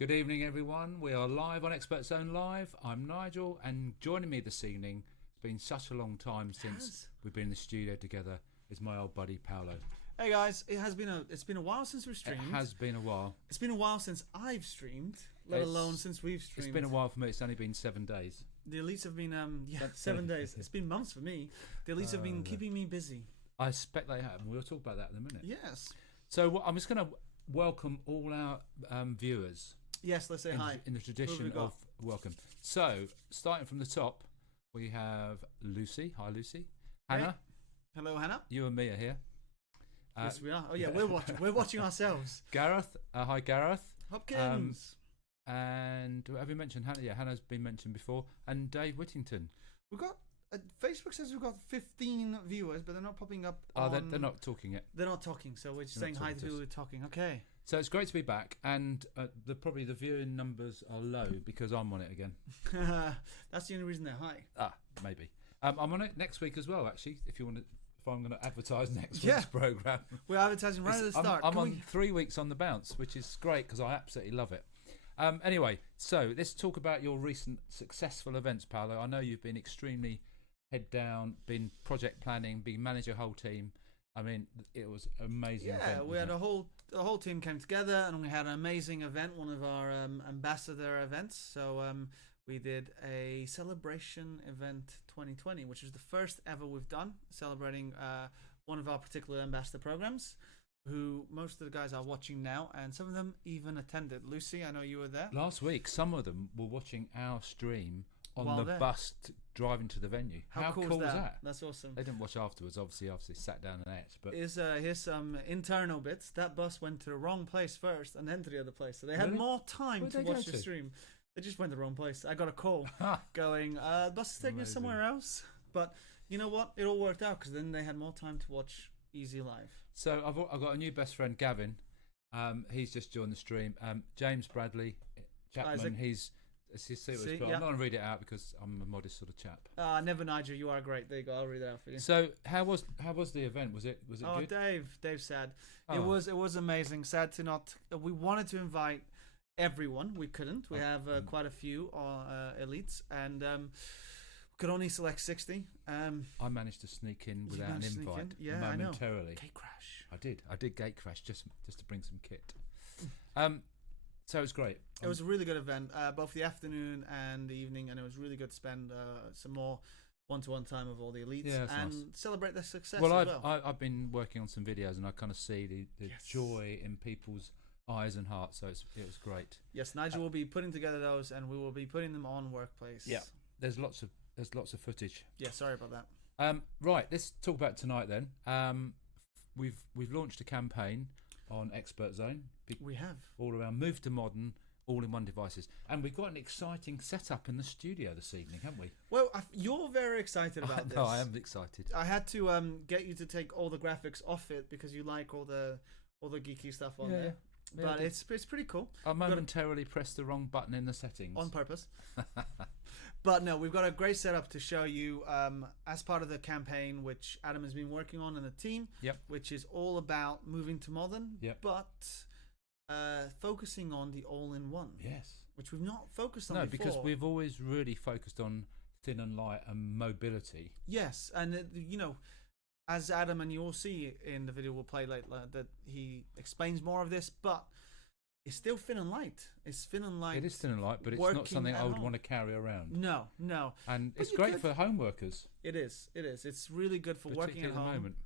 Good evening, everyone. We are live on Expert Zone Live. I'm Nigel, and joining me this evening, it's been such a long time since we've been in the studio together, is my old buddy Paolo. Hey guys, it's been a while since we've streamed. It has been a while. It's been a while since I've streamed, let alone since we've streamed. It's been a while for me. It's only been 7 days. The elites have been 7 days. It's been months for me. The elites have been keeping me busy. I expect they have, and we'll talk about that in a minute. Yes. So I'm just going to welcome all our viewers. Yes, let's say hi. In the tradition of welcome. So, starting from the top, we have Lucy. Hi, Lucy. Hannah. Hey. Hello, Hannah. You and me are here. Yes, we are. Oh yeah, we're watching. We're watching ourselves. Gareth. Hi, Gareth. Hopkins. And have you mentioned Hannah? Yeah, Hannah's been mentioned before. And Dave Whittington. We've got. Facebook says we've got 15 viewers, but they're not popping up. They're not talking yet. They're not talking, so we're just saying hi to who we're talking. Okay. So it's great to be back, and probably the viewing numbers are low because I'm on it again. That's the only reason they're high. Maybe. I'm on it next week as well. Actually, if I'm going to advertise next week's program, we're advertising right at the start. I'm on 3 weeks on the bounce, which is great because I absolutely love it. Anyway, so let's talk about your recent successful events, Paolo. I know you've been extremely head down, been project planning, been managing a whole team. I mean, it was amazing. Yeah, we had the whole team came together, and we had an amazing event, one of our ambassador events. So we did a celebration event 2020, which is the first ever we've done, celebrating one of our particular ambassador programs, who most of the guys are watching now, and some of them even attended. Lucy, I know you were there. Last week, some of them were watching our stream on the bus driving to the venue. How cool was that? That's awesome. They didn't watch afterwards, obviously sat down and ate. But here's some internal bits. That bus went to the wrong place first and then to the other place. So they had more time to watch the stream. They just went to the wrong place. I got a call going, the bus is taking us somewhere else. But you know what? It all worked out because then they had more time to watch Easy Live. So I've got a new best friend, Gavin. He's just joined the stream. James Bradley Chapman, Isaac. He's... I'm not going to read it out because I'm a modest sort of chap. Never, Nigel. You are great. There you go. I'll read it out for you. So how was the event? Was it good? Oh, Dave's sad. Oh. It was amazing. Sad to not. We wanted to invite everyone. We couldn't. We have quite a few elites, and could only select 60. I managed to sneak in without an invite. Yeah, momentarily. I know. Gate crash. I did gate crash just to bring some kit. So it was great. It was a really good event, both the afternoon and the evening, and it was really good to spend some more one-to-one time with all the elites and celebrate their success. Well, as I've been working on some videos, and I kind of see the joy in people's eyes and hearts. So it was great. Yes, Nigel will be putting together those, and we will be putting them on Workplace. Yeah, there's lots of footage. Yeah, sorry about that. Right, let's talk about tonight then. We've launched a campaign on Expert Zone. We have all around move to modern all-in-one devices, and we've got an exciting setup in the studio this evening, haven't we? Well, you're very excited about this. No, I am excited. I had to get you to take all the graphics off it because you like all the geeky stuff on there. Yeah, but it's pretty cool. I momentarily pressed the wrong button in the settings on purpose. But no, we've got a great setup to show you as part of the campaign, which Adam has been working on in the team. Yep. Which is all about moving to modern. Yep. But focusing on the all-in-one. Yes. Which we've not focused on before. No, because we've always really focused on thin and light and mobility. Yes, and as Adam and you'll see in the video we'll play later, that he explains more of this, but it's still thin and light. It's thin and light. It is thin and light, but it's not something I would want to carry around. No. And it's great for home workers. It is. It's really good for working at home. Moment.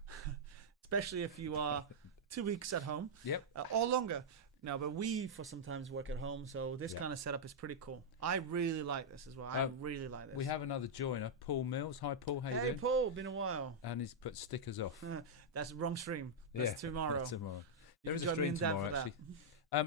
Especially if you are 2 weeks at home. Yep. Or longer. No, but we for sometimes work at home, so this kind of setup is pretty cool. I really like this as well. I really like this. We have another joiner, Paul Mills. Hi, Paul. How you doing? Hey, Paul. Been a while. And he's put stickers off. That's wrong stream. That's tomorrow. There is a stream tomorrow, actually.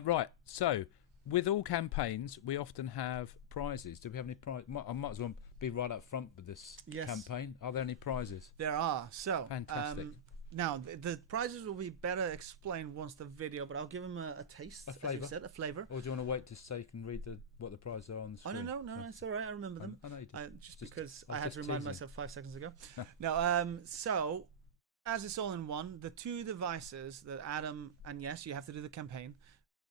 Right. So, with all campaigns, we often have prizes. Do we have any prizes? I might as well be right up front with this campaign. Are there any prizes? There are. So, fantastic. Now, the prizes will be better explained once the video, but I'll give them a taste, a flavour. as you said, a flavour. Or do you want to wait to so you can read what the prizes are on the screen? Oh, no, it's all right. I remember them. I know you did. Just because I had to remind myself 5 seconds ago. So, as it's all in one, the two devices that Adam, and yes, you have to do the campaign,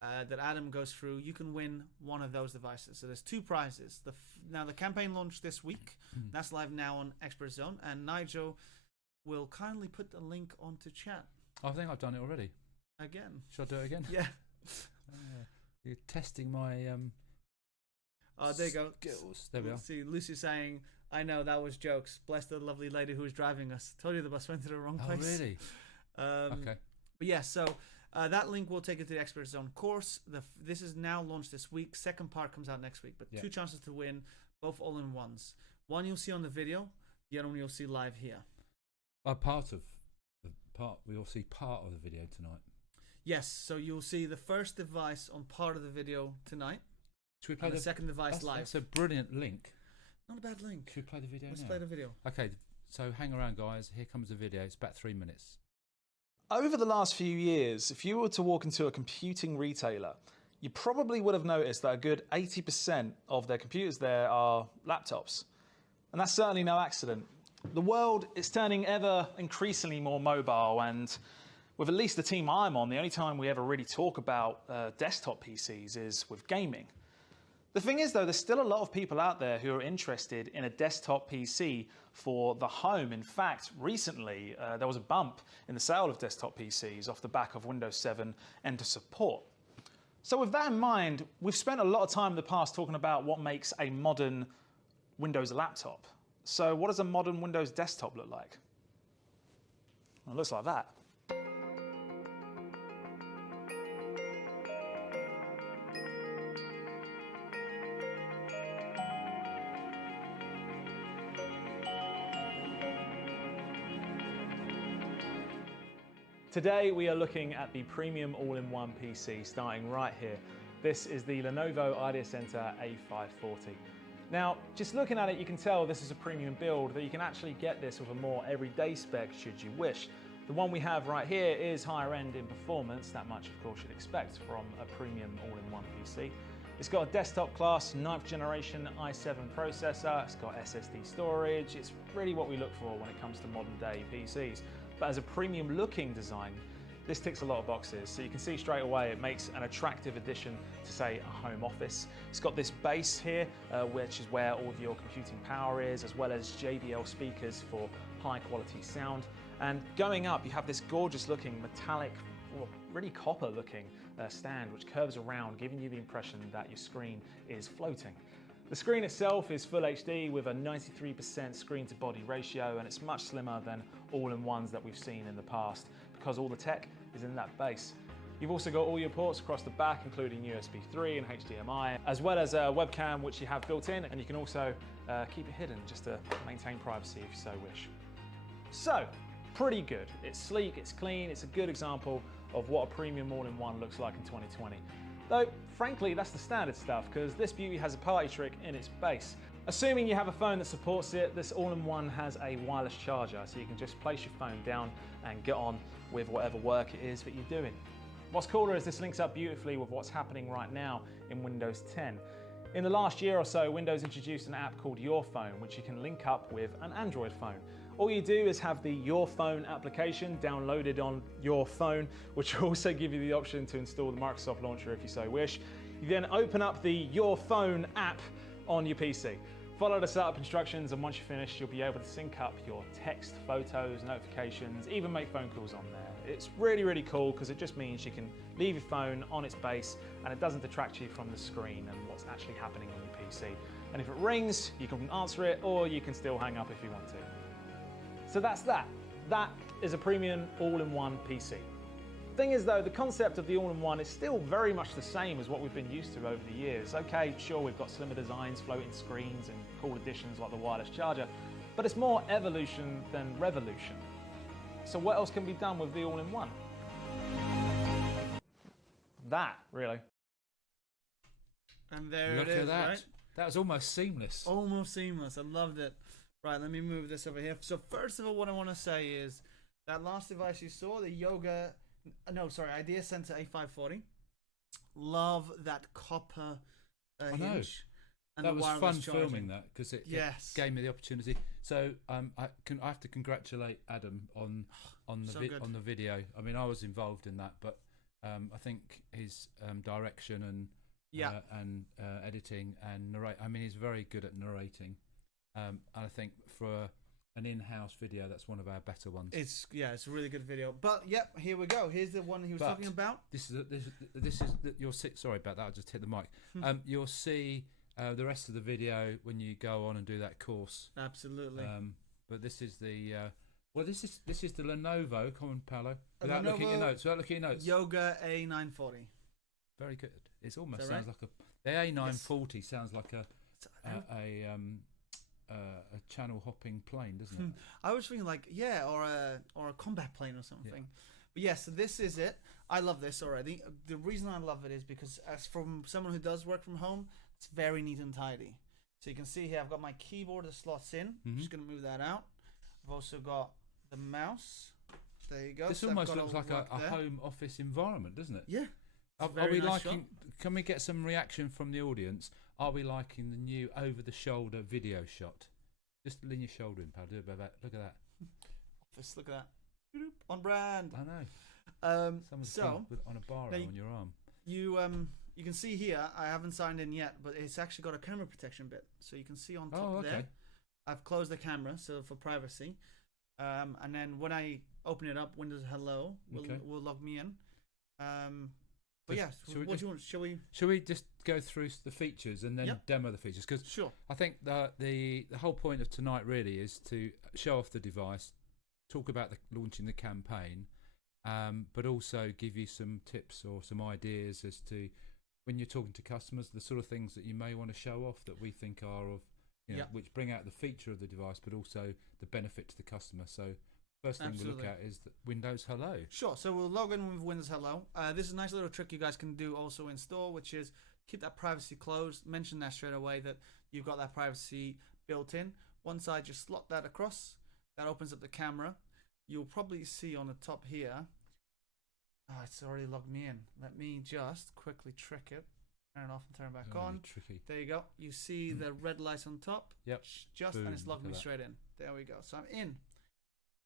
that Adam goes through, you can win one of those devices. So there's 2 prizes. Now the campaign launched this week. That's live now on Expert Zone, and Nigel will kindly put the link onto chat. I think I've done it already. Again. Should I do it again? Yeah. You're testing my Oh, there you go. skills. There we are. See, Lucy saying, "I know that was jokes. Bless the lovely lady who was driving us. Told you the bus went to the wrong Oh, place." really? Okay. But yeah, so that link will take you to the Expert Zone course. This is now launched this week. Second part comes out next week. But 2 chances to win, both all-in-ones. One you'll see on the video. The other one you'll see live here. We will see part of the video tonight. Yes, so you'll see the first device on part of the video tonight. Should we play and the second device live? That's a brilliant link. Not a bad link. Should we play the video Let's now? play the video. Okay, so hang around, guys. Here comes the video. It's about 3 minutes. Over the last few years, if you were to walk into a computing retailer, you probably would have noticed that a good 80% of their computers there are laptops. And that's certainly no accident. The world is turning ever increasingly more mobile, and with at least the team I'm on, the only time we ever really talk about desktop PCs is with gaming. The thing is, though, there's still a lot of people out there who are interested in a desktop PC for the home. In fact, recently, there was a bump in the sale of desktop PCs off the back of Windows 7 Enter support. So with that in mind, we've spent a lot of time in the past talking about what makes a modern Windows laptop. So what does a modern Windows desktop look like? Well, it looks like that. Today we are looking at the premium all-in-one PC starting right here. This is the Lenovo IdeaCentre A540. Now, just looking at it, you can tell this is a premium build, that you can actually get this with a more everyday spec should you wish. The one we have right here is higher end in performance, that much of course you'd expect from a premium all-in-one PC. It's got a desktop class 9th generation i7 processor, it's got SSD storage, it's really what we look for when it comes to modern day PCs. But as a premium looking design, this ticks a lot of boxes. So you can see straight away it makes an attractive addition to, say, a home office. It's got this base here, which is where all of your computing power is, as well as JBL speakers for high quality sound. And going up, you have this gorgeous looking metallic, well, really copper looking stand, which curves around, giving you the impression that your screen is floating. The screen itself is Full HD with a 93% screen to body ratio, and it's much slimmer than all-in-ones that we've seen in the past because all the tech is in that base. You've also got all your ports across the back, including USB 3 and HDMI, as well as a webcam which you have built in, and you can also keep it hidden just to maintain privacy if you so wish. So, pretty good. It's sleek, it's clean, it's a good example of what a premium all-in-one looks like in 2020. Though, frankly, that's the standard stuff, because this beauty has a party trick in its base. Assuming you have a phone that supports it, this all-in-one has a wireless charger, so you can just place your phone down and get on with whatever work it is that you're doing. What's cooler is this links up beautifully with what's happening right now in Windows 10. In the last year or so, Windows introduced an app called Your Phone, which you can link up with an Android phone. All you do is have the Your Phone application downloaded on your phone, which will also give you the option to install the Microsoft Launcher if you so wish. You then open up the Your Phone app on your PC. Follow the setup instructions, and once you're finished, you'll be able to sync up your text, photos, notifications, even make phone calls on there. It's really, really cool because it just means you can leave your phone on its base and it doesn't detract you from the screen and what's actually happening on your PC. And if it rings, you can answer it, or you can still hang up if you want to. So that's that. That is a premium all-in-one PC. Thing is though, the concept of the all-in-one is still very much the same as what we've been used to over the years. Okay, sure, we've got slimmer designs, floating screens, and cool additions like the wireless charger, but it's more evolution than revolution. So what else can be done with the all-in-one? That, really. And there Look it is, at that. right? That was almost seamless. Almost seamless. I loved it. Right, let me move this over here. So first of all, what I want to say is that last device you saw, the IdeaCentre A540. Love that copper hinge. And that the was wireless fun charging. filming that because it gave me the opportunity. So I have to congratulate Adam on So the good. on the video. I mean, I was involved in that, but I think his direction and Yeah. editing and narrate. I mean, he's very good at narrating. And I think for an in-house video, that's one of our better ones. It's a really good video. But yep, here we go. Here's the one he was But talking about. This is you'll see. Sorry about that. I just hit the mic. You'll see the rest of the video when you go on and do that course. Absolutely. But this is the this is the Lenovo. Come on, Paolo. A Without looking at your Lenovo notes. Without looking at your notes. Yoga A940. Very good. It almost Is that sounds right? like the A940 sounds like a channel hopping plane, doesn't it? I was thinking like or a combat plane or something. But yes, so this is it. I love this already. The reason I love it is because as from someone who does work from home, it's very neat and tidy. So you can see here I've got my keyboard that slots in. I'm just gonna move that out. I've also got the mouse. There you go. This So I've almost got looks all like the work a there. home office environment, doesn't it? Yeah. Are very we nice liking? Can we get some reaction from the audience? Are we liking the new over-the-shoulder video shot? Just lean your shoulder in, pal. Do it about that. Look at that. Office, look at that. On brand. I know. Someone's So on a bar now on your arm. you can see here I haven't signed in yet, but it's actually got a camera protection bit. So you can see on top Oh, okay. there. I've closed the camera so for privacy. And then when I open it up, Windows Hello will log me in. But yeah, what do you want? Shall we? Shall we just go through the features and then Yep. demo the features? Because Sure. I think the whole point of tonight really is to show off the device, talk about launching the campaign, but also give you some tips or some ideas as to when you're talking to customers, the sort of things that you may want to show off that we think are of, which bring out the feature of the device, but also the benefit to the customer. So first thing we look at is the Windows Hello. Sure. So we'll log in with Windows Hello. This is a nice little trick you guys can do also in store, which is keep that privacy closed. Mention that straight away that you've got that privacy built in. One side, just slot that across. That opens up the camera. You'll probably see on the top here. It's already logged me in. Let me just quickly trick it. Turn it off and turn it back on. Tricky. There you go. You see the red lights on top. Yep. And it's Boom, logged look at me that. straight in. There we go. So I'm in.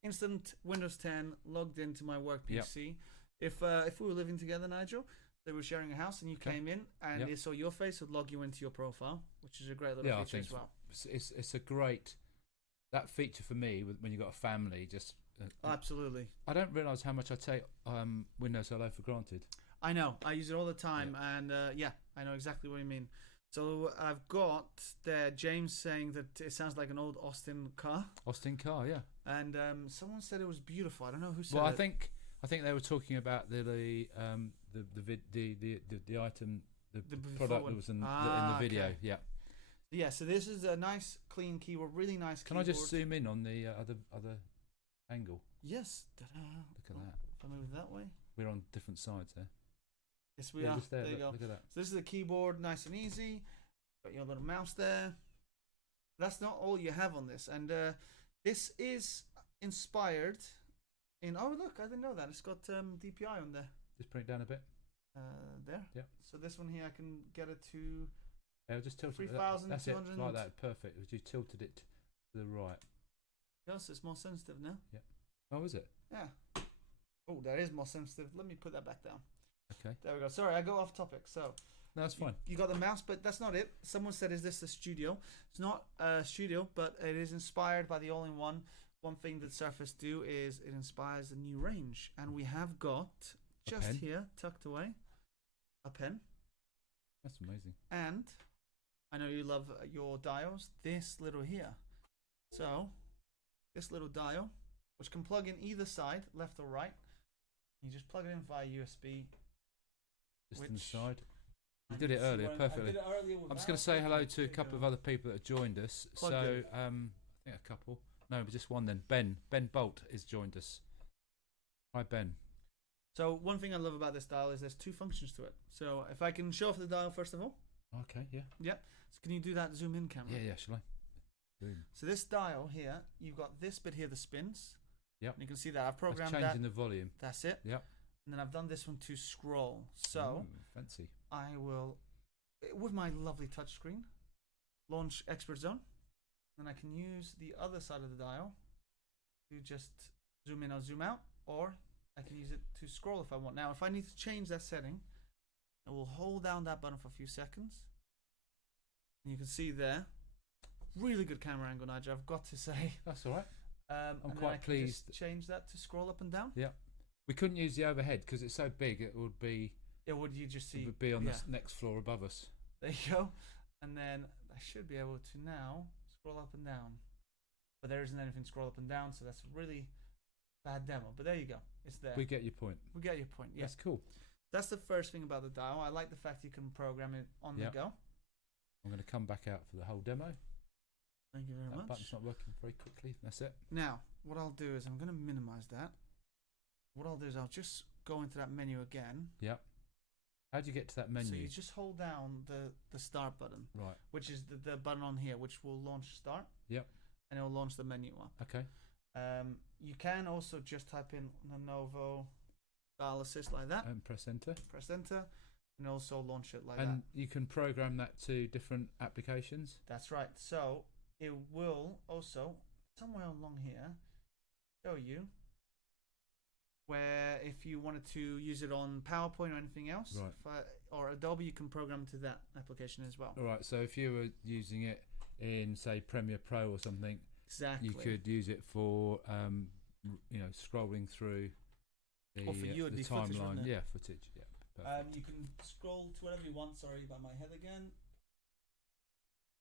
Instant Windows 10 logged into my work Yep. PC. If we were living together, Nigel, they were sharing a house and you came in and Yep. they saw your face, would log you into your profile, which is a great little I feature think as well. it's a great that feature for me when you've got a family. Just Absolutely. I don't realise how much I take Windows Hello for granted. I know. I use it all the time, and I know exactly what you mean. So I've got there James saying that it sounds like an old Austin car, Austin car, yeah. and someone said it was beautiful. I don't know who said Well, it. I think they were talking about the item, the before product one. that was in the video. Okay. Yeah. Yeah, so this is a nice, clean keyboard, really nice Can keyboard. I just zoom in on the other angle? Yes. Ta-da. Look at that. If I move that way. We're on different sides there. Yes, we Yeah, are. just there. There you Look, go. look at that. So this is the keyboard, nice and easy. Got your little mouse there. That's not all you have on this. And this is inspired in... Oh, look, I didn't know that. It's got DPI on there. Just bring it down a bit. There. Yeah. So this one here, I can get it to... Yeah, just tilt it. That's it. 3,200. Like that. Perfect. You tilted it to the right. Yes, it's more sensitive now. Oh, is it? Yeah. Oh, that is more sensitive. Let me put that back down. Okay. There we go. Sorry, I go off topic. So No, that's fine. you got the mouse, but that's not it. Someone said, is this the studio? It's not a studio, but it is inspired by the all-in-one. One thing that Surface do is it inspires a new range. And we have got, just pen? here, tucked away, a pen. That's amazing. And I know you love your dials. This little here. So this little dial, which can plug in either side, left or right. You just plug it in via USB. Just Which- inside. You I did can it see earlier where- I perfectly. did it earlier with I'm just that. going to say hello to There a you couple of go. other people that have joined us. Plugged So, in. I think a couple. No, but just one then. Ben Bolt has joined us. Hi, Ben. So one thing I love about this dial is there's two functions to it. So if I can show off the dial first of all. Okay, yeah. Yep. So can you do that zoom in camera? Yeah, shall I? Boom. So this dial here, you've got this bit here that spins. Yep. And you can see that I've That's programmed changing that. the volume. That's it. Yep. And then I've done this one to scroll. So Ooh, fancy. I will, with my lovely touchscreen, launch Expert Zone. Then I can use the other side of the dial to just zoom in or zoom out, or I can use it to scroll if I want. Now, if I need to change that setting, I will hold down that button for a few seconds. And you can see there, really good camera angle, Nigel, I've got to say. That's all right. I'm quite then I can pleased. Just change that to scroll up and down. Yeah. We couldn't use the overhead because it's so big. It would be. It would you just see? It would be on the next floor above us. There you go. And then I should be able to now scroll up and down. But there isn't anything to scroll up and down, so that's a really bad demo. But there you go. It's there. We get your point. We get your point. Yeah. That's cool. That's the first thing about the dial. I like the fact you can program it on the go. I'm going to come back out for the whole demo. Thank you very much. That button's not working very quickly. That's it. Now, what I'll do is I'm going to minimize that. What I'll do is I'll just go into that menu again. Yeah. How do you get to that menu? So you just hold down the start button. Right. Which is the button on here, which will launch start. Yep. And it will launch the menu up. Okay. You can also just type in Lenovo Dial Assist like that. And press enter. Press enter. And also launch it like that. And you can program that to different applications? That's right. So it will also, somewhere along here, show you where if you wanted to use it on PowerPoint or anything else, right. Or Adobe, you can program to that application as well. All right. So if you were using it in, say, Premiere Pro or something, exactly, you could use it for, scrolling through the, or for you, the footage, timeline. Yeah, footage. Yeah. You can scroll to whatever you want. Sorry about my head again.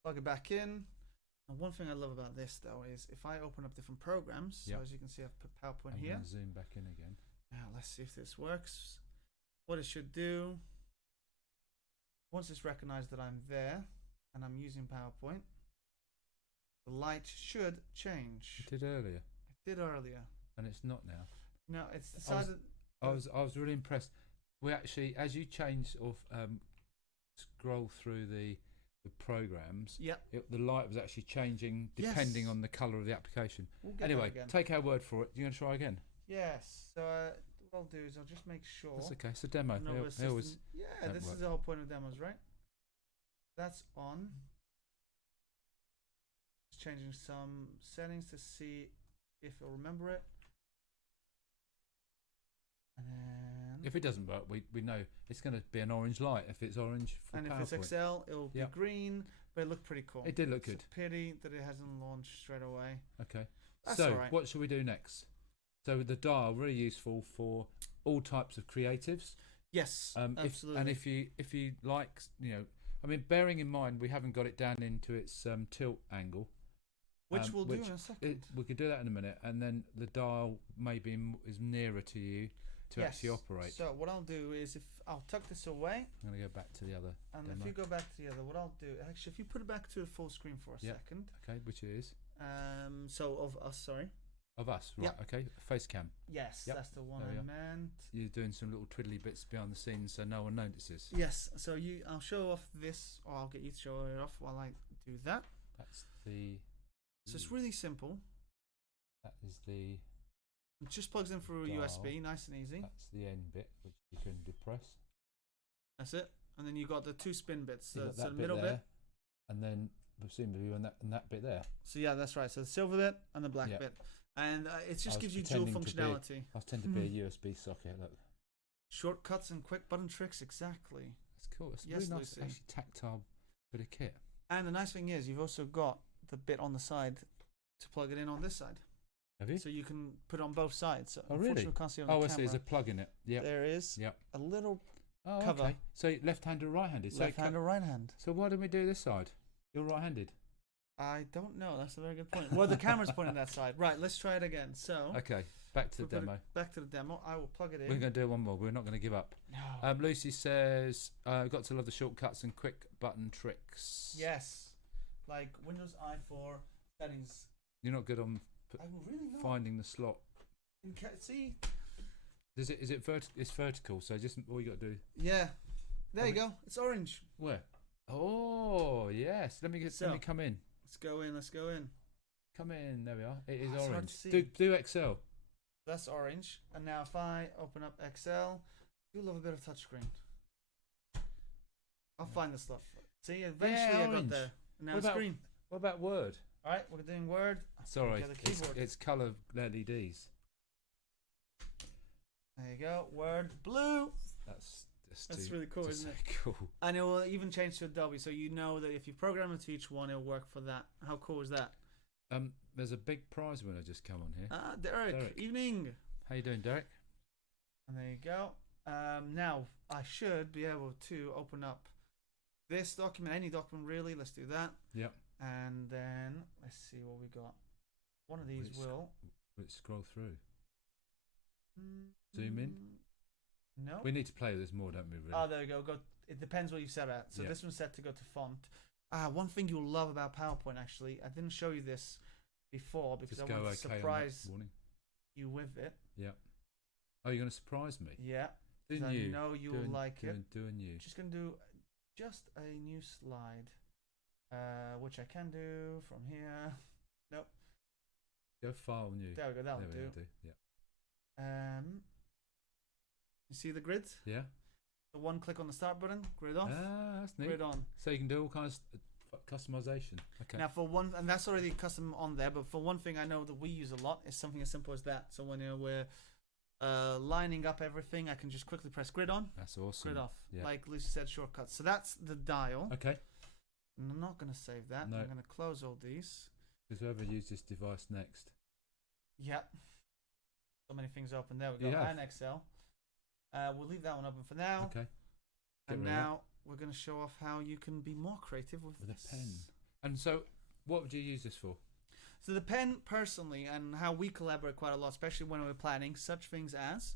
Plug it back in. And one thing I love about this though is if I open up different programs. So as you can see, I've put PowerPoint here. I'm zoom back in again. Now let's see if this works. What it should do. Once it's recognized that I'm there and I'm using PowerPoint, the light should change. It did earlier. It did earlier. And it's not now. No, it's decided. I was really impressed. We actually, as you change or scroll through the programs, the light was actually changing depending on the colour of the application. Anyway, take our word for it. You going to try again? Yes. So what I'll do is I'll just make sure. That's okay. It's a demo. This is the whole point of demos, right? That's on. Just changing some settings to see if it'll remember it. And then if it doesn't work, we know it's going to be an orange light. If it's orange for and PowerPoint. if it's Excel, it will be green, but it looked pretty cool. It did look good. It's a pity that it hasn't launched straight away. Okay. That's so all right. What should we do next? So the dial, really useful for all types of creatives. Yes, absolutely. If you like, bearing in mind we haven't got it down into its tilt angle. Which we'll do in a second. We could do that in a minute, and then the dial maybe is nearer to you to actually operate. So what I'll do is I'll tuck this away. I'm going to go back to the other. And demo. if you go back to the other, what I'll do, actually, if you put it back to the full screen for a second. Okay, which it is. So of us, sorry. Of us, right? Okay, face cam. Yes, that's the one I meant. You're doing some little twiddly bits behind the scenes, so no one notices. Yes. So I'll show off this, or I'll get you to show it off while I do that. That's the. So it's really simple. That is the. It just plugs in through a USB, nice and easy. That's the end bit, which you can depress. That's it. And then you got the two spin bits. So the middle bit. And then presumably and that bit there. So yeah, that's right. So the silver bit and the black bit. And it just gives you dual functionality. I was tend to be a USB socket. Look. Shortcuts and quick button tricks, exactly. That's cool. It's really nice, actually tactile bit of kit. And the nice thing is, you've also got the bit on the side to plug it in on this side. Have you? So you can put it on both sides. So really? We can't see it on the camera. I see. There's a plug in it. Yeah. There is. Yep. A little cover. Okay. So left-handed or right-handed? Left-handed or right-hand. So why don't we do this side? You're right-handed. I don't know. That's a very good point. Well, the camera's pointing that side. Right, let's try it again. So. Okay, back to the demo. Back to the demo. I will plug it in. We're going to do one more. We're not going to give up. No. Lucy says, got to love the shortcuts and quick button tricks. Yes. Like Windows i4 settings. You're not good on I'm really not. finding the slot. See? Is it it's vertical, so just all you got to do. Yeah. There you go. It's orange. Where? Oh, yes. Let me come in. Let's go in. Come in. There we are. It is It's hard orange. to see. Do Excel. That's orange. And now if I open up Excel, you'll love a bit of touchscreen. I'll find the stuff. See, eventually I got there. And now screen. What about Word? All right, we're doing Word. Sorry, it's color LEDs. There you go. Word blue. That's That's really cool, just isn't it? so cool. And it will even change to Adobe, so you know that if you program it to each one, it'll work for that. How cool is that? There's a big prize winner just come on here. Ah, Derek. Evening. How you doing, Derek? And there you go. Now, I should be able to open up this document, any document really. Let's do that. Yep. And then, let's see what we got. One of these will... Let's scroll through. Zoom in. No. We need to play with this more, don't we, really? Oh, there you go. It depends what you set at. So this one's set to go to font. One thing you'll love about PowerPoint, actually, I didn't show you this before because Just I wanted go to surprise warning. you with it. Yeah. Oh, you're going to surprise me? Yeah. Doing I you. know you'll like it. Doing you. Just going to do just a new slide, which I can do from here. Nope. Go file new. There we go. That'll There we do. go, Yeah. You see the grid? Yeah. The one click on the start button, grid off, Ah, that's neat. grid on. So you can do all kinds of customization. Okay. Now for one, and that's already custom on there, but for one thing I know that we use a lot is something as simple as that. So when we're lining up everything, I can just quickly press grid on, That's awesome. grid off. Yeah. Like Lucy said, shortcuts. So that's the dial. Okay. And I'm not going to save that. No. I'm going to close all these. Does whoever use this device next? Yep. So many things open. There we go. Yeah. And Excel. We'll leave that one open for now. Okay. Get And rid of that. now we're going to show off how you can be more creative with With this. a pen. And so, what would you use this for? So the pen, personally, and how we collaborate quite a lot, especially when we're planning such things as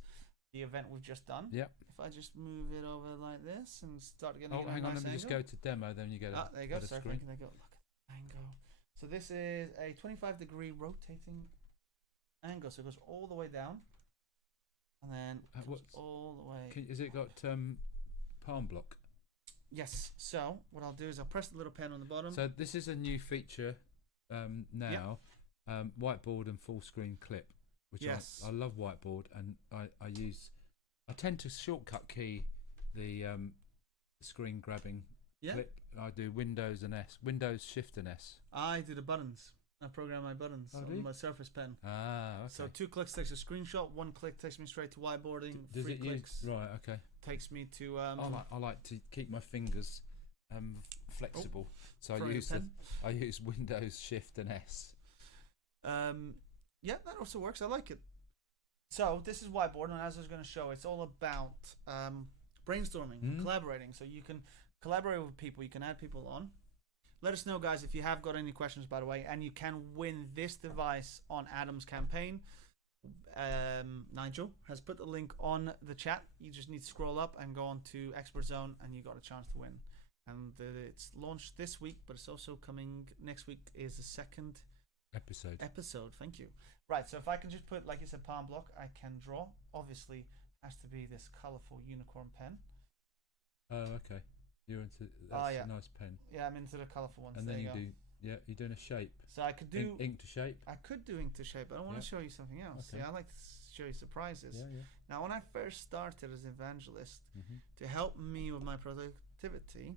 the event we've just done. Yep. If I just move it over like this and start getting Oh, a hang nice on. Let me just angle. go to demo. Then you get a, There you go. at a Start screen. thinking. There you go. Look at the angle. So this is a 25-degree rotating angle. So it goes all the way down, and then comes what's- all the way. Is it got palm block? Yes. So what I'll do is I'll press the little pen on the bottom. So this is a new feature now. Whiteboard and full screen clip, which Yes. I love whiteboard, and I tend to shortcut key the screen grabbing Yeah. clip. I do Windows Shift and S. I do the buttons. I program my buttons Oh, do on you? my Surface Pen. Ah, okay. So 2 clicks takes a screenshot. 1 click takes me straight to whiteboarding. Does 3 it clicks use right? Okay. takes me to I like to keep my fingers flexible, so for your pen. I use Windows Shift and S. Yeah, that also works. I like it. So this is whiteboard, and as I was going to show, it's all about brainstorming, Mhm. collaborating. So you can collaborate with people. You can add people on. Let us know, guys, if you have got any questions, by the way, and you can win this device on Adam's campaign. Nigel has put the link on the chat. You just need to scroll up and go on to Expert Zone, and you got a chance to win. And it's launched this week, but it's also coming next week. Is the second Episode. Thank you. Right, so if I can just put, like you said, palm block, I can draw. Obviously, has to be this colorful unicorn pen. Oh, okay. You're into that's yeah. a nice pen. Yeah, I'm into the colorful ones. And there then you you go. do you're doing a shape. So I could do ink to shape. I could do ink to shape, but I want Yeah. to show you something else. Okay. See, I like to show you surprises. Yeah. Now, when I first started as evangelist, Mm-hmm. to help me with my productivity,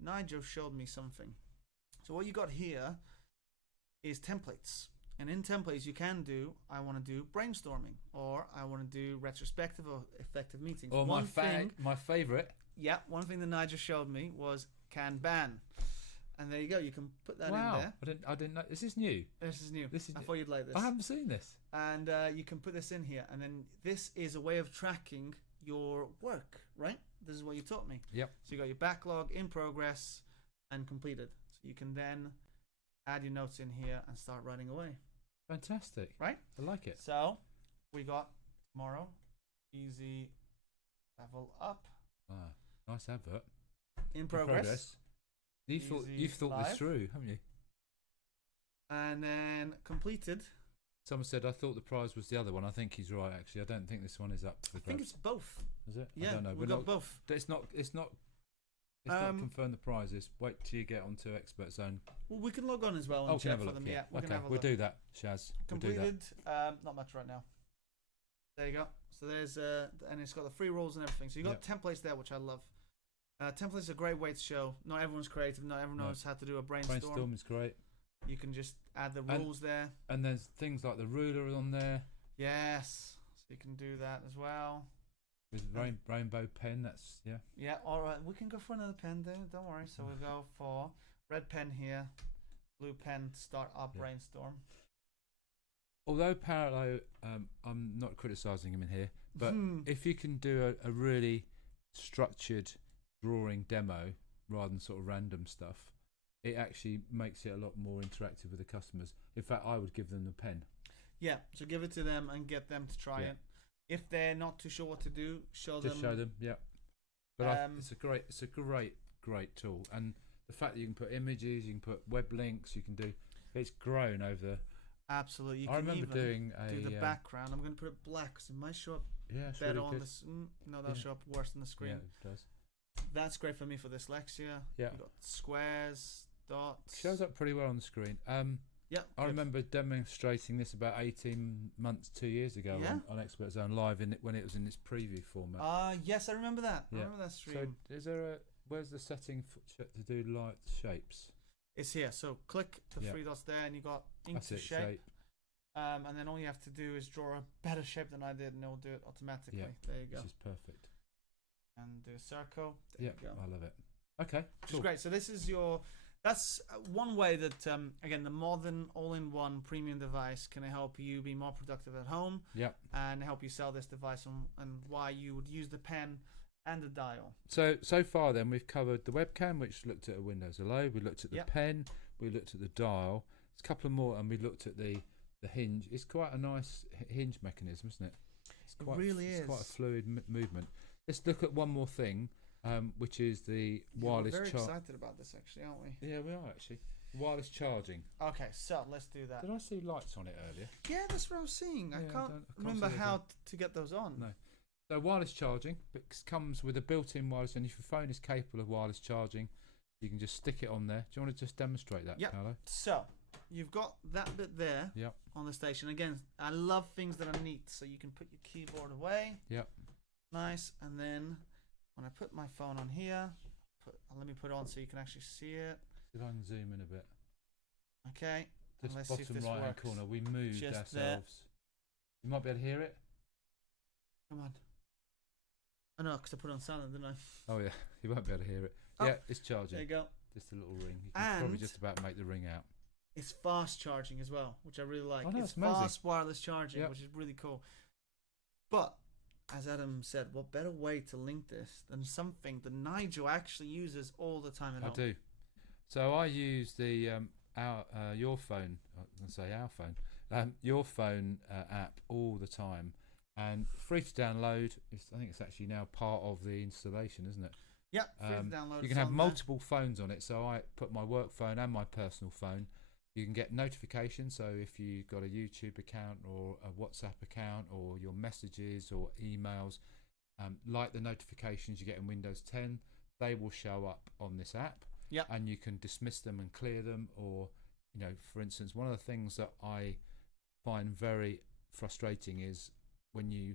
Nigel showed me something. So what you got here is templates. And in templates, you can do, I want to do brainstorming, or I want to do retrospective or effective meetings. Or one thing my favorite. one thing that Nigel showed me was Kanban. And there you go. You can put that Wow. in there. I didn't know. This is new. This is new. This is I new. thought you'd like this. I haven't seen this. And you can put this in here. And then this is a way of tracking your work, right? This is what you taught me. Yep. So you got your backlog, in progress, and completed. So you can then add your notes in here and start writing away. Fantastic. Right? I like it. So we got tomorrow, easy level up, Ah, nice advert. in progress, You've Easy thought live. this through, haven't you? and then completed. Someone said I thought the prize was the other one. I think he's right. Actually, I don't think this one is up for I think grabs. it's both. Is it? Yeah, I don't know. we We're got not, both. It's not confirmed the prizes. Wait till you get onto Expert Zone. Well, we can log on as well and Oh, we can check have a for look. them. Yeah. We can Okay, have a we'll look. do that, Shaz. We'll do that. Completed. Not much right now. There you go. So there's and it's got the free rules and everything. So you got templates there, which I love. Templates are a great way to show. Not everyone's creative. Not everyone knows how to do a brainstorm. Brainstorm is great. You can just add the And- rules there. And there's things like the ruler on there. Yes. So you can do that as well. With rainbow pen, that's yeah. Yeah, all right. We can go for another pen, dude. Don't worry. So we'll go for red pen here, blue pen to start our brainstorm. Although Paolo, I'm not criticising him in here, but if you can do a really structured drawing demo rather than sort of random stuff, it actually makes it a lot more interactive with the customers. In fact, I would give them the pen. Yeah, so give it to them and get them to try it. If they're not too sure what to do, show them. Yeah. But it's a great tool, and the fact that you can put images, you can put web links, you can do. It's grown over. Absolutely. You I can remember doing do the background. I'm going to put it black because it might show up better really on good. this. No, that'll show up worse on the screen. Yeah, it does. That's great for me for dyslexia. Yeah. You've got squares, dots. Shows up pretty well on the screen. Yeah. I remember demonstrating this about 18 months, 2 years ago on Expert Zone Live when it was in its preview format. Yes, I remember that. I Yeah. remember that stream. So is there where's the setting to do light shapes? It's here. So click the three dots there and you got ink That's to it, shape. And then all you have to do is draw a better shape than I did and it'll do it automatically. Yeah. There you go. Which is perfect. And do a circle. There you go. I love it. Okay, Which cool. is great. So this is that's one way that, again, the modern all-in-one premium device can help you be more productive at home. Yeah. And help you sell this device and why you would use the pen and the dial. So far then we've covered the webcam, which looked at a Windows Hello. We looked at the pen. We looked at the dial. There's a couple more, and we looked at the hinge. It's quite a nice hinge mechanism, isn't it? It really is. It's quite a fluid movement. Let's look at one more thing, which is the wireless We're very charge. excited about this, actually, aren't we? Yeah, we are actually. Wireless charging. Okay, so let's do that. Did I see lights on it earlier? Yeah, that's what I was seeing. I Yeah, can't I remember see how to get those on. No. So wireless charging comes with a built-in wireless, and if your phone is capable of wireless charging, you can just stick it on there. Do you want to just demonstrate that, Paolo? So you've got that bit there Yep. on the station. Again, I love things that are neat. So you can put your keyboard away. Yep. Nice. And then when I put my phone on here, let me put it on so you can actually see it. See if I can zoom in a bit. Okay. Just let's see if bottom this right-hand works. corner, we moved Just ourselves. there. You might be able to hear it. Come on. Oh no, because I put it on silent, didn't I? Oh yeah, you won't be able to hear it. Oh, Yeah, it's charging. There you go. Just a little ring. You can probably And- just about make the ring out. It's fast charging as well, which I really like. Oh, no, it's it's amazing. fast wireless charging, Yep. which is really cool. But as Adam said, what better way to link this than something that Nigel actually uses all the time at I home? do. So I use the your phone. I was going to say our phone. Your phone app all the time, and free to download. I think it's actually now part of the installation, isn't it? Yep, free to download. You can have multiple phones on it. So I put my work phone and my personal phone. You can get notifications. So if you've got a YouTube account or a WhatsApp account or your messages or emails, like the notifications you get in Windows 10, they will show up on this app. Yep. And you can dismiss them and clear them. Or, for instance, one of the things that I find very frustrating is when you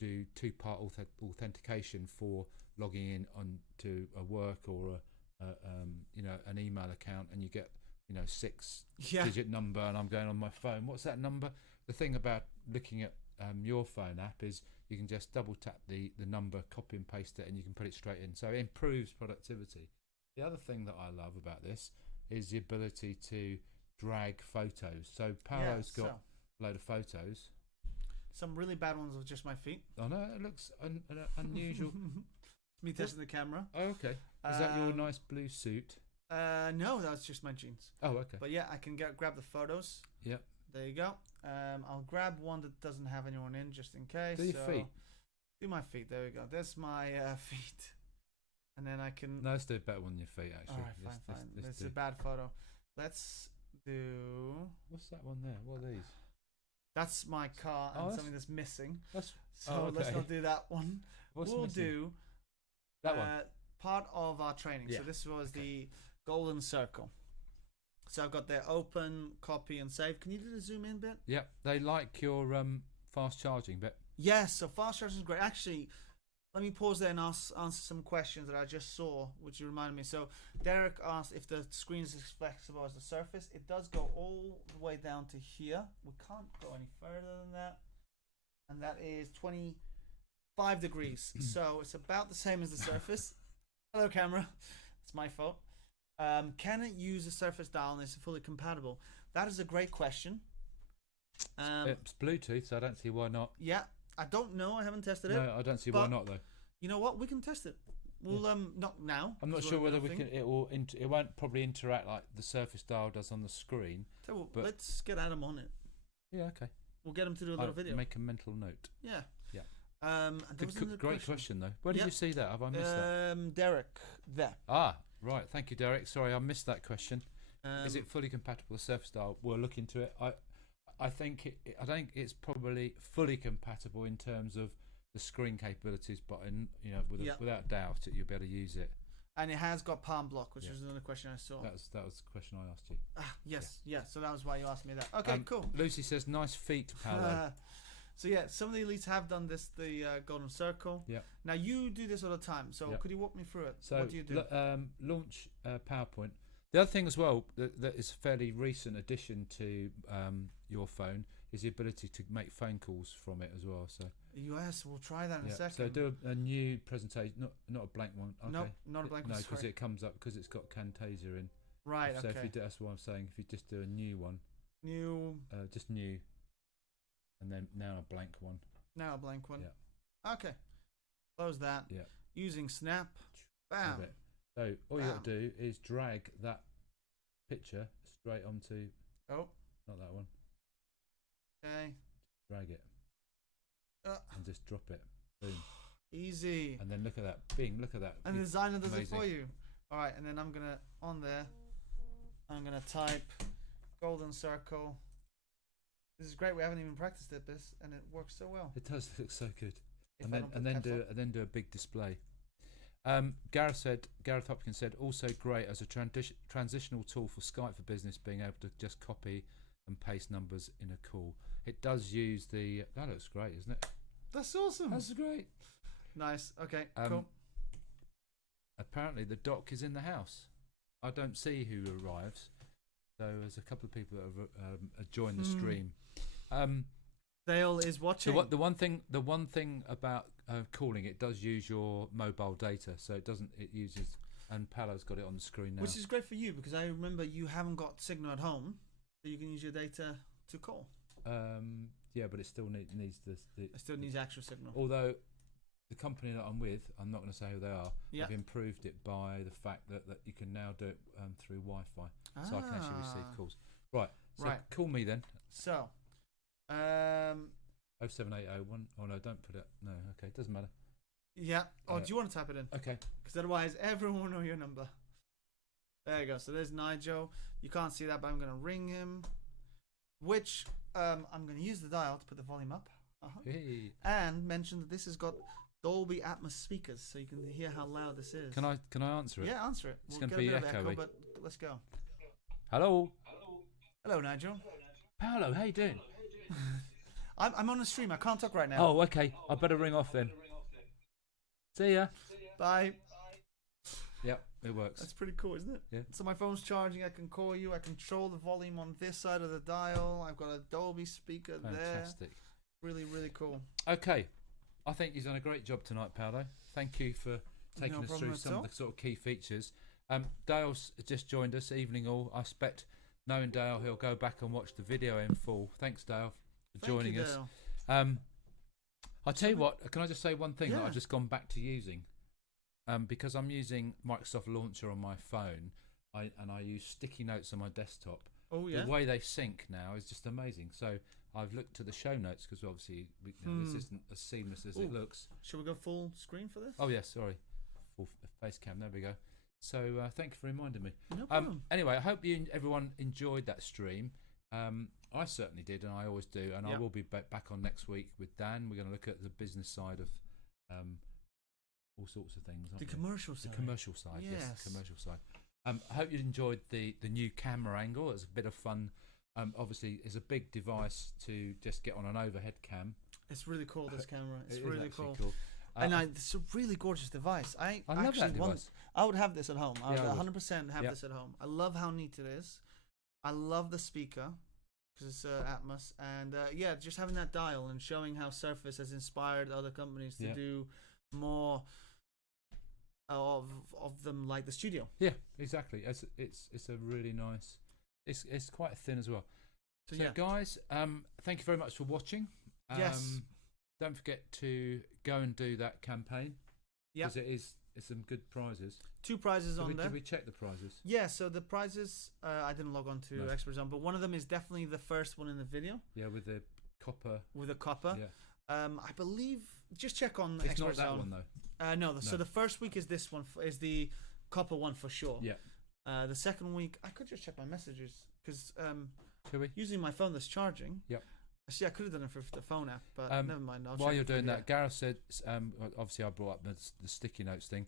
do two-part authentication for logging in onto a work or an email account, and you get 6-digit number, and I'm going on my phone. What's that number? The thing about looking at your phone app is you can just double tap the number, copy and paste it, and you can put it straight in. So it improves productivity. The other thing that I love about this is the ability to drag photos. So Paolo's got a load of photos. Some really bad ones of just my feet. Oh no, it looks unusual. Me testing the camera. Oh, okay. Is that your nice blue suit? No, that's just my jeans. Oh, okay. But yeah, I can grab the photos. Yep. There you go. I'll grab one that doesn't have anyone in, just in case. Do your feet. Do my feet. There we go. There's my feet. And then I can. No, let's do a better one on your feet, actually. All right, fine. This is a bad photo. Let's do. What's that one there? What are these? That's my car and something that's missing. So let's not do that one. We'll do that one. Part of our training. Yeah. So this was the golden circle. So I've got their open, copy, and save. Can you do the zoom in bit? Yep. They like your fast charging bit. Yes. So fast charging is great. Actually, let me pause there and answer some questions that I just saw, which reminded me. So Derek asked if the screen is as flexible as the Surface. It does go all the way down to here. We can't go any further than that. and that is 25 degrees. So it's about the same as the Surface. Hello, camera. It's my fault. Can it use a Surface dial and is it fully compatible? That is a great question. It's Bluetooth, so I don't see why not. Yeah, I don't know. I haven't tested it. No, I don't see why not though. You know what? We can test it. We'll not now. I'm not 'cause sure we're whether we nothing. can. It won't probably interact like the Surface dial does on the screen. Tell you what, but- let's get Adam on it. Yeah, okay. We'll get him to do a little video. Make a mental note. Yeah. Yeah. And there was another Great question though. Where did Yeah. you see that? Have I missed that? Derek, there. Ah, right. Thank you, Derek. Sorry, I missed that question. Is Um, it fully compatible with Surface dial? We'll look into it. I think I think it's probably fully compatible in terms of the screen capabilities, but without doubt, you'll be able to use it. And it has got palm block, which Yeah. was another question I saw. That was the question I asked you. Yes, yeah. So that was why you asked me that. Okay, cool. Lucy says, "Nice feet, Paolo." So yeah, some of the elites have done this, the golden circle. Yeah. Now you do this all the time. So Yeah. could you walk me through it? So what do you do? launch PowerPoint. The other thing as well that is a fairly recent addition to your phone is the ability to make phone calls from it as well. So US, we'll try that in a second. so do a new presentation, not a blank one. Okay. No, not a blank one. No, because sorry. it comes up because it's got Camtasia in. Right. So Okay. if you do, that's what I'm saying. If you just do a new one, New. just new, and then now a blank one. Now a blank one. Yeah. Okay. Close that. Yeah. Using Snap. Love Bam. it. So all you got Bam. to do is drag that picture straight onto Oh. not that one. Okay. Drag it and just drop it. Boom. Easy. And then look at that. Bing. Look at that. And the designer does it for Amazing. you. All right, and then I'm gonna on there. I'm gonna type golden circle. This is great. We haven't even practiced it, this, and it works so well. It does look so good. If And I then don't and put then caps do lock. and then do a big display. Gareth Hopkins said also great as a transitional tool for Skype for Business, being able to just copy and paste numbers in a call. It does use the. That looks great, isn't it? That's awesome. That's great. Nice. Okay. Um, Cool. Apparently the doc is in the house. I don't see who arrives. So there's a couple of people that have joined the stream. Dale is watching. The one thing about calling, it does use your mobile data, so it doesn't. It uses, and Paolo's got it on the screen now. Which is great for you because I remember you haven't got signal at home, so you can use your data to call. Yeah, but it still needs the. It still needs actual signal. Although the company that I'm with, I'm not going to say who they are. Yeah. Have improved it by the fact that you can now do it through Wi-Fi, so I can actually receive calls. Right. So Right. call me then. So, 07801. Oh no, don't put it. No, okay, it doesn't matter. yeah. Oh, do you want to type it in? Okay. Because otherwise, everyone will know your number. There you go. So there's Nigel. You can't see that, but I'm going to ring him. Which I'm going to use the dial to put the volume up. Hey. And mention that this has got Dolby Atmos speakers, so you can hear how loud this is. Can I answer it? Yeah, answer it. It's We'll gonna get a be bit of echo, echoey. but let's go. Hello. Hello, Nigel. Paolo, how you doing? I'm on a stream. I can't talk right now. Oh, okay. I better ring off then. See ya. Bye. Yep, it works. That's pretty cool, isn't it? Yeah. So my phone's charging. I can call you. I control the volume on this side of the dial. I've got a Dolby speaker there. Fantastic. Really, really cool. Okay. I think you've done a great job tonight, Paolo. Thank you for taking No us problem through at some all. of the sort of key features. Dale's just joined us. Evening all. I expect, knowing Dale, he'll go back and watch the video in full. Thanks, Dale, for Thank joining you, us. Dale. I'll tell you what, can I just say one thing that Yeah. I've just gone back to using? Because I'm using Microsoft Launcher on my phone, I use sticky notes on my desktop. Oh yeah. The way they sync now is just amazing. So I've looked at the show notes because obviously this isn't as seamless as it Ooh. looks. Should we go full screen for this? Oh yes, sorry, full face cam. There we go. So thank you for reminding me. No problem. Anyway, I hope everyone enjoyed that stream. I certainly did, and I always do. And I Yeah. will be back on next week with Dan. We're going to look at the business side of all sorts of things. The aren't we? commercial side. The commercial side, yes, Yes. the commercial side. I hope you enjoyed the new camera angle. It's a bit of fun. Obviously, it's a big device to just get on an overhead cam. It's really cool. This camera. It's It is really actually cool. And It's a really gorgeous device. I I love actually that want. device. I would have this at home. I would Yeah, I would. 100% have Yeah. this at home. I love how neat it is. I love the speaker. because it's Atmos, and yeah, just having that dial and showing how Surface has inspired other companies to do more of them like the Studio. Yeah, exactly. It's a really nice. It's quite thin as well. So yeah. guys, thank you very much for watching. Yes. Don't forget to go and do that campaign. Yeah. Because it's some good prizes. 2 prizes on there. Did we check the prizes? Yeah, so the prizes, I didn't log on to Expert Zone, but one of them is definitely the first one in the video. Yeah, with the copper. With the copper. Yeah. I believe, just check on It's Expert not that Zone. one though. No, so the first week is this one, is the copper one for sure. Yeah. The second week, I could just check my messages, because Shall we? using my phone that's charging. Yep. Actually, I could have done it for the phone app, but never mind. I'll While check you're it for doing the that, Gareth said, obviously I brought up the sticky notes thing.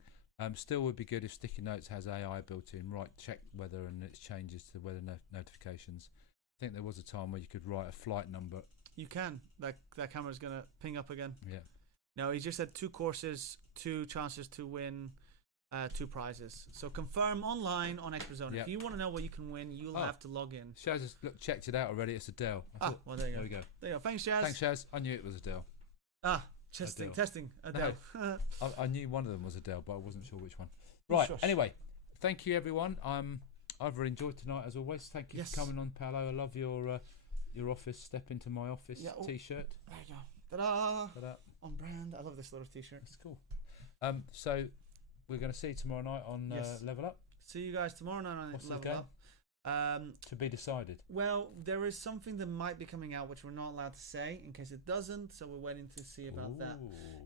Still would be good if sticky notes has AI built in. Right, check weather and its changes to weather notifications. I think there was a time where you could write a flight number. You can. That camera's gonna ping up again. Yeah. No, he just said 2 courses, 2 chances to win, 2 prizes. So confirm online on Expert Zone. Yep. If you want to know what you can win, you'll have to log in. Shaz has checked it out already. It's Adele. Well, there you go. There we go. There you go. Thanks, Jazz. Thanks, Shaz. I knew it was Adele. Testing. Adele. I knew one of them was Adele, but I wasn't sure which one. Right. Shush. Anyway, thank you everyone. I've really enjoyed tonight as always. Thank you for coming on, Paolo. I love your office. Step into my office T-shirt. There you go. Ta-da. Ta-da. On brand. I love this little T-shirt. It's cool. So we're going to see you tomorrow night on Level Up. See you guys tomorrow night on What's the Level game? Up. To be decided. Well, there is something that might be coming out which we're not allowed to say in case it doesn't, so we're waiting to see about that.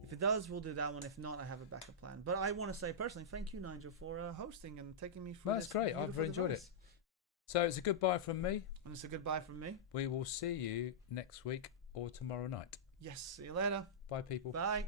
If it does, we'll do that one. If not, I have a backup plan. But I want to say personally, thank you, Nigel, for hosting and taking me through. That's this great. I've beautiful really enjoyed it. device. So it's a goodbye from me. And it's a goodbye from me. We will see you next week or tomorrow night. Yes. See you later. Bye, people. Bye.